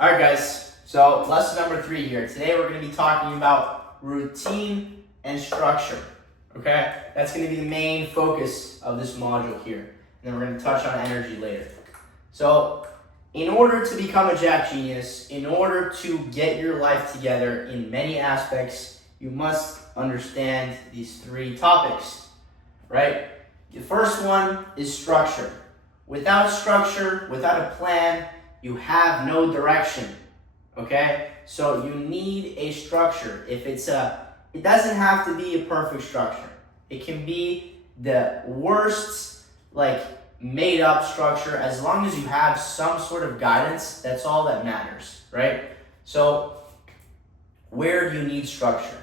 All right, guys, so lesson number 3 here. Today we're going to be talking about routine and structure, okay? That's going to be the main focus of this module here. And then we're going to touch on energy later. So in order to become a Jack Genius, in order to get your life together in many aspects, you must understand these 3 topics, right? The first one is structure. Without structure, without a plan, you have no direction, okay? So you need a structure. It doesn't have to be a perfect structure. It can be the worst, made up structure. As long as you have some sort of guidance, that's all that matters, right? So where do you need structure?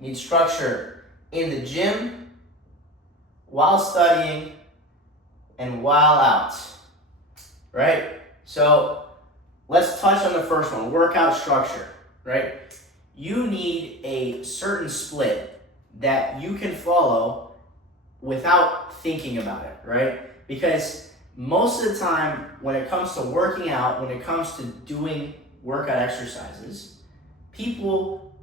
You need structure in the gym, while studying, and while out, right? So let's touch on the first one, workout structure, right? You need a certain split that you can follow without thinking about it, right? Because most of the time when it comes to working out, when it comes to doing workout exercises, people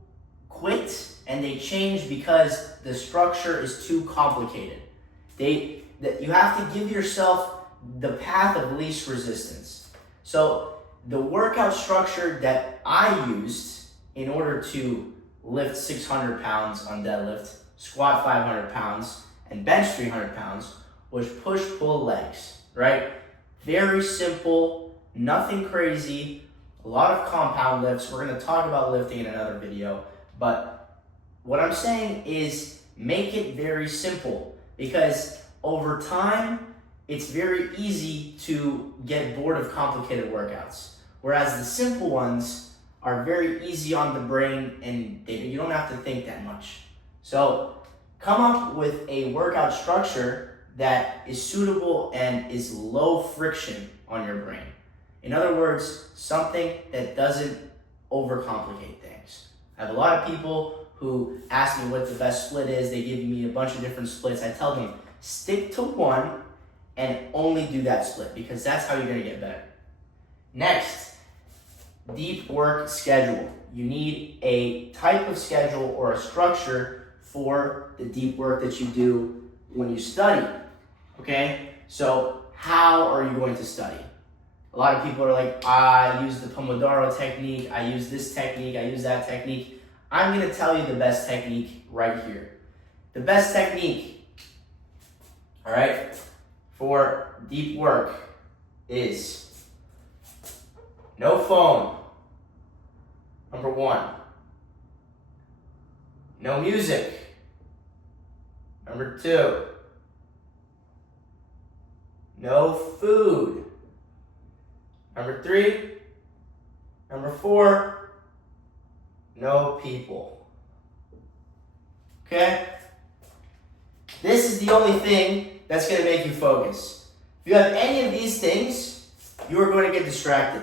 quit and they change because the structure is too complicated. You have to give yourself the path of least resistance. So the workout structure that I used in order to lift 600 pounds on deadlift, squat 500 pounds, and bench 300 pounds was push-pull legs, right? Very simple, nothing crazy, a lot of compound lifts. We're going to talk about lifting in another video, but what I'm saying is make it very simple, because over time, it's very easy to get bored of complicated workouts. Whereas the simple ones are very easy on the brain and you don't have to think that much. So come up with a workout structure that is suitable and is low friction on your brain. In other words, something that doesn't overcomplicate things. I have a lot of people who ask me what the best split is. They give me a bunch of different splits. I tell them, stick to one and only do that split, because that's how you're going to get better. Next, deep work schedule. You need a type of schedule or a structure for the deep work that you do when you study, okay? So how are you going to study? A lot of people are like, I use the Pomodoro technique, I use this technique, I use that technique. I'm going to tell you the best technique right here. The best technique, all right, for deep work is no phone, number 1. No music, number 2. No food, number 3. Number 4, no people. Okay? This is the only thing that's going to make you focus. If you have any of these things, you are going to get distracted.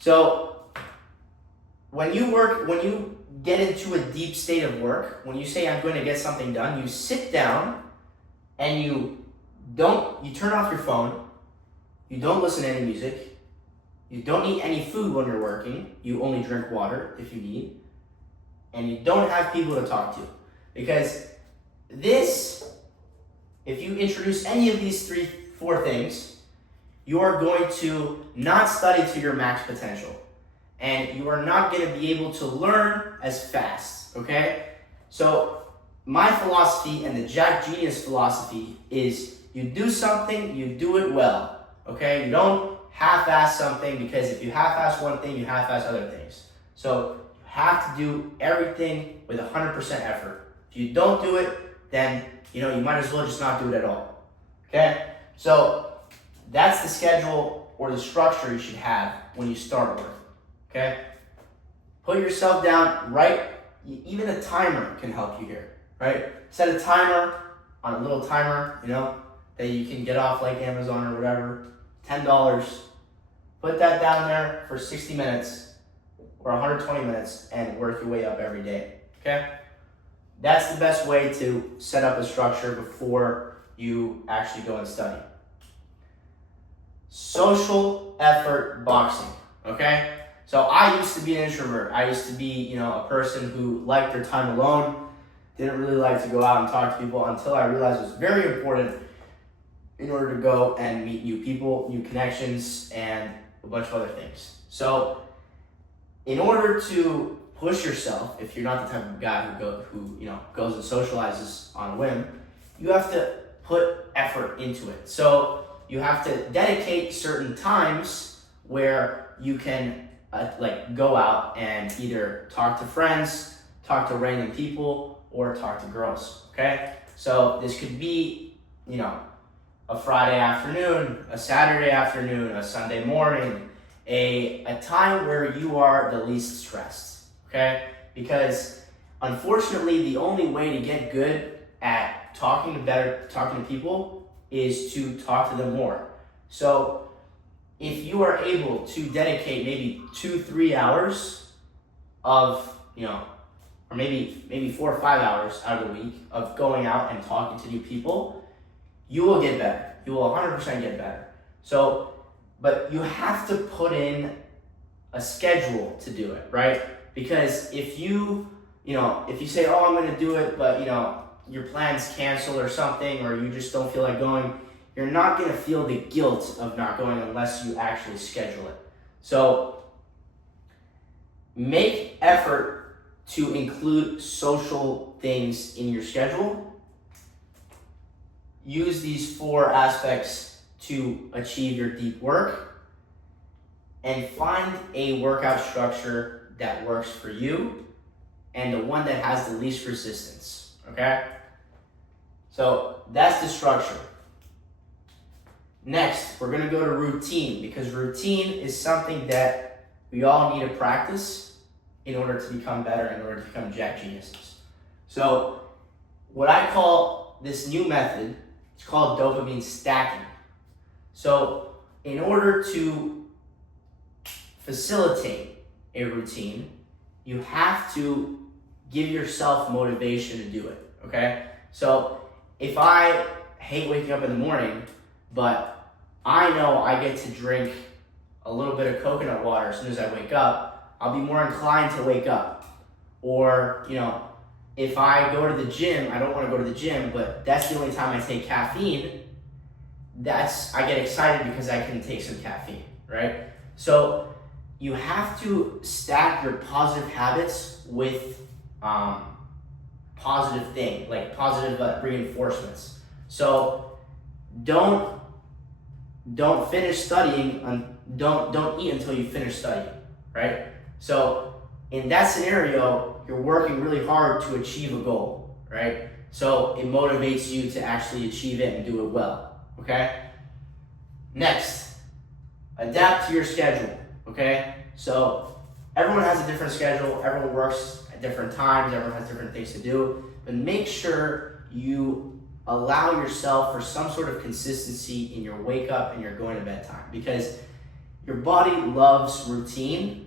So when you get into a deep state of work, when you say I'm going to get something done, you sit down and you turn off your phone, you don't listen to any music, you don't eat any food when you're working, you only drink water if you need, and you don't have people to talk to. Because if you introduce any of these 4 things, you are going to not study to your max potential. And you are not going to be able to learn as fast, okay? So my philosophy and the Jack Genius philosophy is you do something, you do it well, okay? You don't half-ass something, because if you half-ass one thing, you half-ass other things. So you have to do everything with 100% effort. If you don't do it, then you might as well just not do it at all, okay? So that's the schedule or the structure you should have when you start work, okay? Put yourself down, even a timer can help you here, right? Set a timer on a little timer, that you can get off like Amazon or whatever, $10. Put that down there for 60 minutes or 120 minutes and work your way up every day, okay? That's the best way to set up a structure before you actually go and study. Social effort boxing, okay? So I used to be an introvert. I used to be, a person who liked their time alone, didn't really like to go out and talk to people until I realized it was very important in order to go and meet new people, new connections, and a bunch of other things. So in order to push yourself, if you're not the type of guy who goes and socializes on a whim, you have to put effort into it. So you have to dedicate certain times where you can go out and either talk to friends, talk to random people, or talk to girls, okay? So this could be, a Friday afternoon, a Saturday afternoon, a Sunday morning, a time where you are the least stressed, okay? Because unfortunately, the only way to get good at talking to people is to talk to them more. So if you are able to dedicate maybe 2-3 hours of, or maybe 4 or 5 hours out of the week of going out and talking to new people, you will get better. You will 100% get better. So, but you have to put in a schedule to do it, right? Because if you say, oh, I'm going to do it, but, your plans cancel or something, or you just don't feel like going, you're not going to feel the guilt of not going unless you actually schedule it. So make effort to include social things in your schedule. Use these 4 aspects to achieve your deep work, and find a workout structure that works for you and the one that has the least resistance, okay? So that's the structure. Next, we're gonna go to routine, because routine is something that we all need to practice in order to become better, in order to become jack geniuses. So what I call this new method, it's called dopamine stacking. So in order to facilitate a routine, you have to give yourself motivation to do it, okay? So if I hate waking up in the morning, but I know I get to drink a little bit of coconut water as soon as I wake up, I'll be more inclined to wake up. Or, if I go to the gym, I don't want to go to the gym, but that's the only time I take caffeine, I get excited because I can take some caffeine, right? So you have to stack your positive habits with positive reinforcements. So don't finish studying, don't eat until you finish studying, right? So in that scenario, you're working really hard to achieve a goal, right? So it motivates you to actually achieve it and do it well, okay? Next, adapt to your schedule, okay? So everyone has a different schedule, everyone works at different times, everyone has different things to do, but make sure you allow yourself for some sort of consistency in your wake up and your going to bed time, because your body loves routine.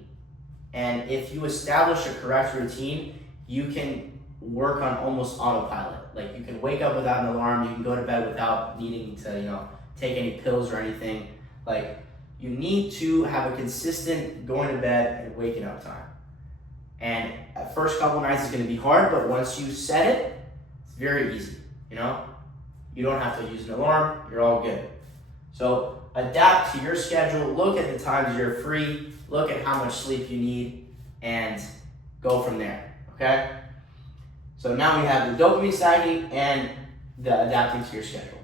And if you establish a correct routine, you can work on almost autopilot. Like you can wake up without an alarm, you can go to bed without needing to, take any pills or anything. Like you need to have a consistent going to bed and waking up time. And at first couple nights it's gonna be hard, but once you set it, it's very easy, You don't have to use an alarm, you're all good. So adapt to your schedule, look at the times you're free, look at how much sleep you need, and go from there, okay? So now we have the dopamine stacking and the adapting to your schedule.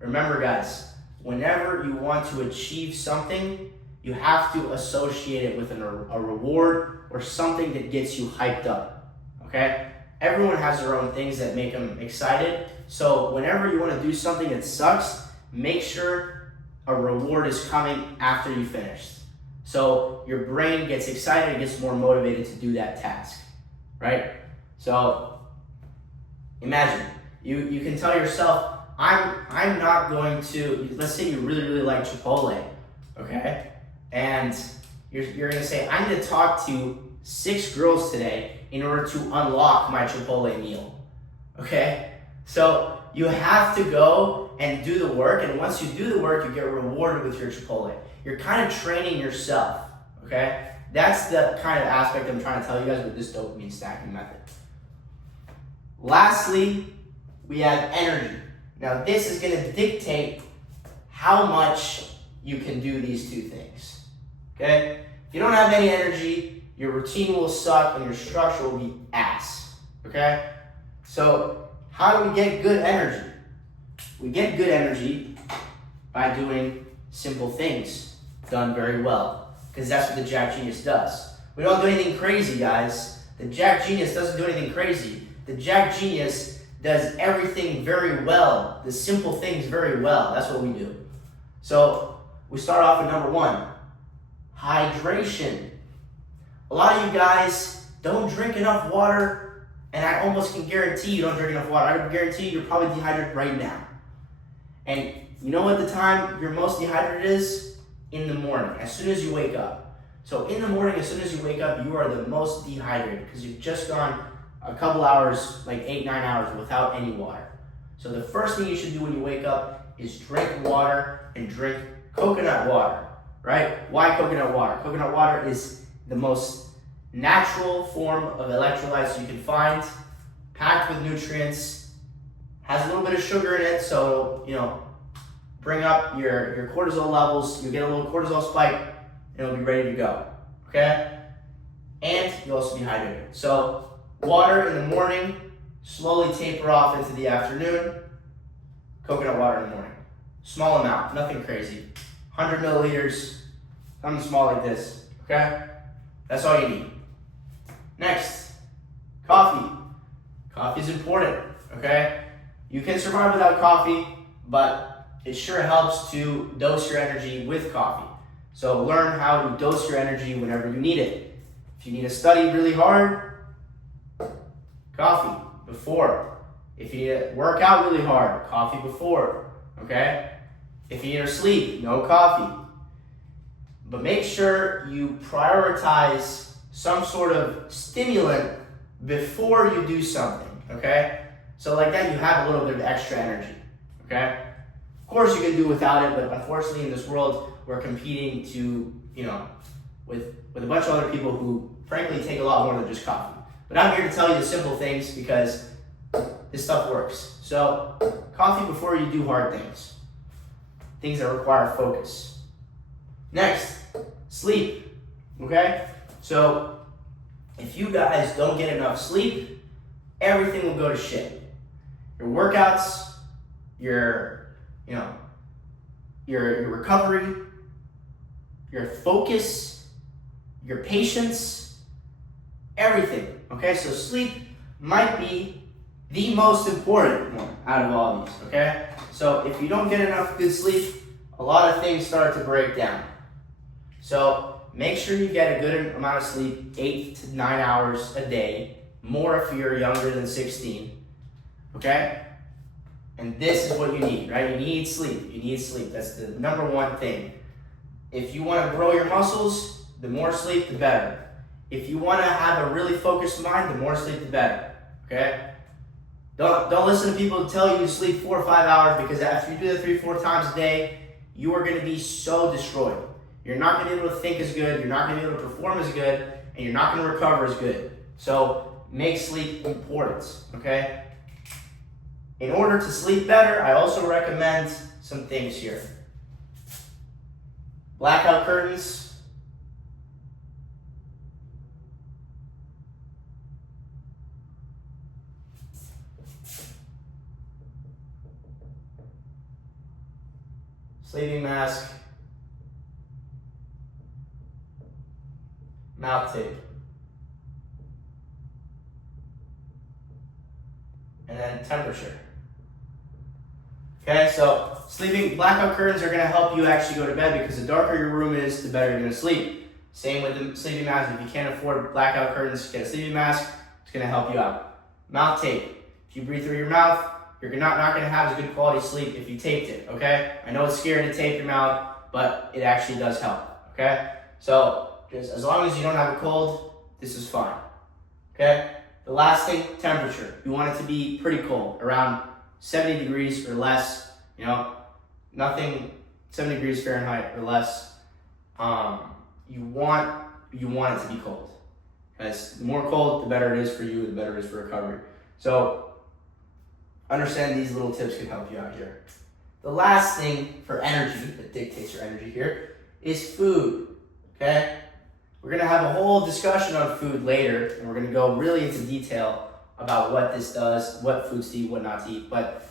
Remember guys, whenever you want to achieve something, you have to associate it with a reward or something that gets you hyped up, okay? Everyone has their own things that make them excited. So whenever you want to do something that sucks, make sure a reward is coming after you finished. So your brain gets excited, gets more motivated to do that task, right? So imagine, you can tell yourself, I'm not going to, let's say you really, really like Chipotle, okay? And you're gonna say, I need to talk to 6 girls today in order to unlock my Chipotle meal, okay? So you have to go and do the work, and once you do the work, you get rewarded with your Chipotle. You're kind of training yourself, okay? That's the kind of aspect I'm trying to tell you guys with this dopamine stacking method. Lastly, we have energy. Now this is going to dictate how much you can do these two things. Okay? If you don't have any energy, your routine will suck and your structure will be ass. Okay? So how do we get good energy? We get good energy by doing simple things done very well, because that's what the Jack Genius does. We don't do anything crazy, guys. The Jack Genius doesn't do anything crazy. The Jack Genius does everything very well, the simple things very well. That's what we do. So we start off with number one, hydration. A lot of you guys don't drink enough water, and I almost can guarantee you don't drink enough water. I guarantee you're probably dehydrated right now. And you know what the time you're most dehydrated is? In the morning, as soon as you wake up. So in the morning, as soon as you wake up, you are the most dehydrated because you've just gone a couple hours, like 8-9 hours without any water. So the first thing you should do when you wake up is drink water and drink coconut water, right? Why coconut water? Coconut water is the most natural form of electrolytes you can find, packed with nutrients, has a little bit of sugar in it, so bring up your cortisol levels. You get a little cortisol spike, and it'll be ready to go. Okay, and you'll also be hydrated. So water in the morning, slowly taper off into the afternoon. Coconut water in the morning, small amount, nothing crazy. 100 milliliters, something small like this. Okay, that's all you need. Next, coffee. Coffee is important. Okay, you can survive without coffee, but it sure helps to dose your energy with coffee. So learn how to dose your energy whenever you need it. If you need to study really hard, coffee before. If you need to work out really hard, coffee before, okay? If you need to sleep, no coffee. But make sure you prioritize some sort of stimulant before you do something, okay? So like that, you have a little bit of extra energy, okay? Of course you can do without it, but unfortunately in this world, we're competing to, with a bunch of other people who frankly take a lot more than just coffee. But I'm here to tell you the simple things because this stuff works. So coffee before you do hard things. Things that require focus. Next, sleep, okay? So if you guys don't get enough sleep, everything will go to shit. Your workouts, your recovery, your focus, your patience, everything. Okay, so sleep might be the most important one out of all these, okay? So if you don't get enough good sleep, a lot of things start to break down. So make sure you get a good amount of sleep, 8 to 9 hours a day, more if you're younger than 16, okay? And this is what you need, right? You need sleep. You need sleep. That's the number one thing. If you want to grow your muscles, the more sleep, the better. If you want to have a really focused mind, the more sleep, the better. Okay? Don't listen to people who tell you to sleep 4 or 5 hours, because after you do that 3-4 times a day, you are going to be so destroyed. You're not going to be able to think as good. You're not going to be able to perform as good, and you're not going to recover as good. So make sleep important. Okay? In order to sleep better, I also recommend some things here. Blackout curtains. Sleeping mask. Mouth tape. And then temperature. Okay, so blackout curtains are going to help you actually go to bed, because the darker your room is, the better you're going to sleep. Same with the sleeping mask. If you can't afford blackout curtains, get a sleeping mask. It's going to help you out. Mouth tape. If you breathe through your mouth, you're not going to have as good quality sleep if you taped it, okay? I know it's scary to tape your mouth, but it actually does help, okay? So just as long as you don't have a cold, this is fine, okay? The last thing, temperature. You want it to be pretty cold, around 70 degrees or less, nothing 70 degrees Fahrenheit or less. You want you want it to be cold. Because the more cold, the better it is for you, the better it is for recovery. So understand these little tips can help you out here. The last thing for energy that dictates your energy here is food, okay? We're gonna have a whole discussion on food later, and we're gonna go really into detail about what this does, what foods to eat, what not to eat. But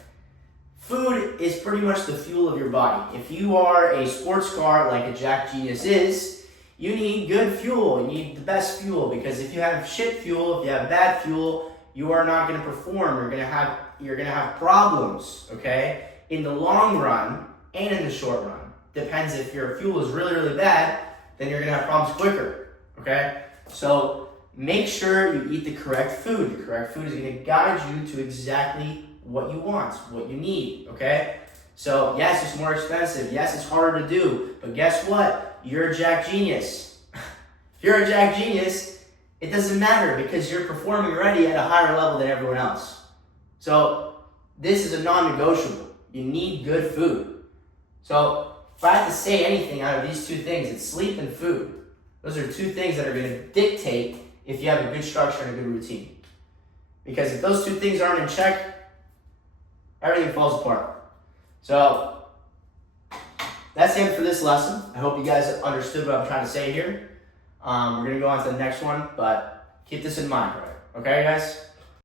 food is pretty much the fuel of your body. If you are a sports car like a Jack Genius is, you need good fuel. You need the best fuel, because if you have shit fuel, if you have bad fuel, you are not gonna perform. You're gonna have problems, okay? In the long run and in the short run. Depends, if your fuel is really, really bad, then you're gonna have problems quicker, okay? So make sure you eat the correct food. The correct food is gonna guide you to exactly what you want, what you need, okay? So yes, it's more expensive. Yes, it's harder to do, but guess what? You're a Jack Genius. If you're a Jack Genius, it doesn't matter, because you're performing already at a higher level than everyone else. So this is a non-negotiable. You need good food. So if I have to say anything out of these two things, it's sleep and food. Those are two things that are going to dictate if you have a good structure and a good routine. Because if those two things aren't in check, everything falls apart. So that's it for this lesson. I hope you guys understood what I'm trying to say here. We're going to go on to the next one, but keep this in mind, right? Okay, guys?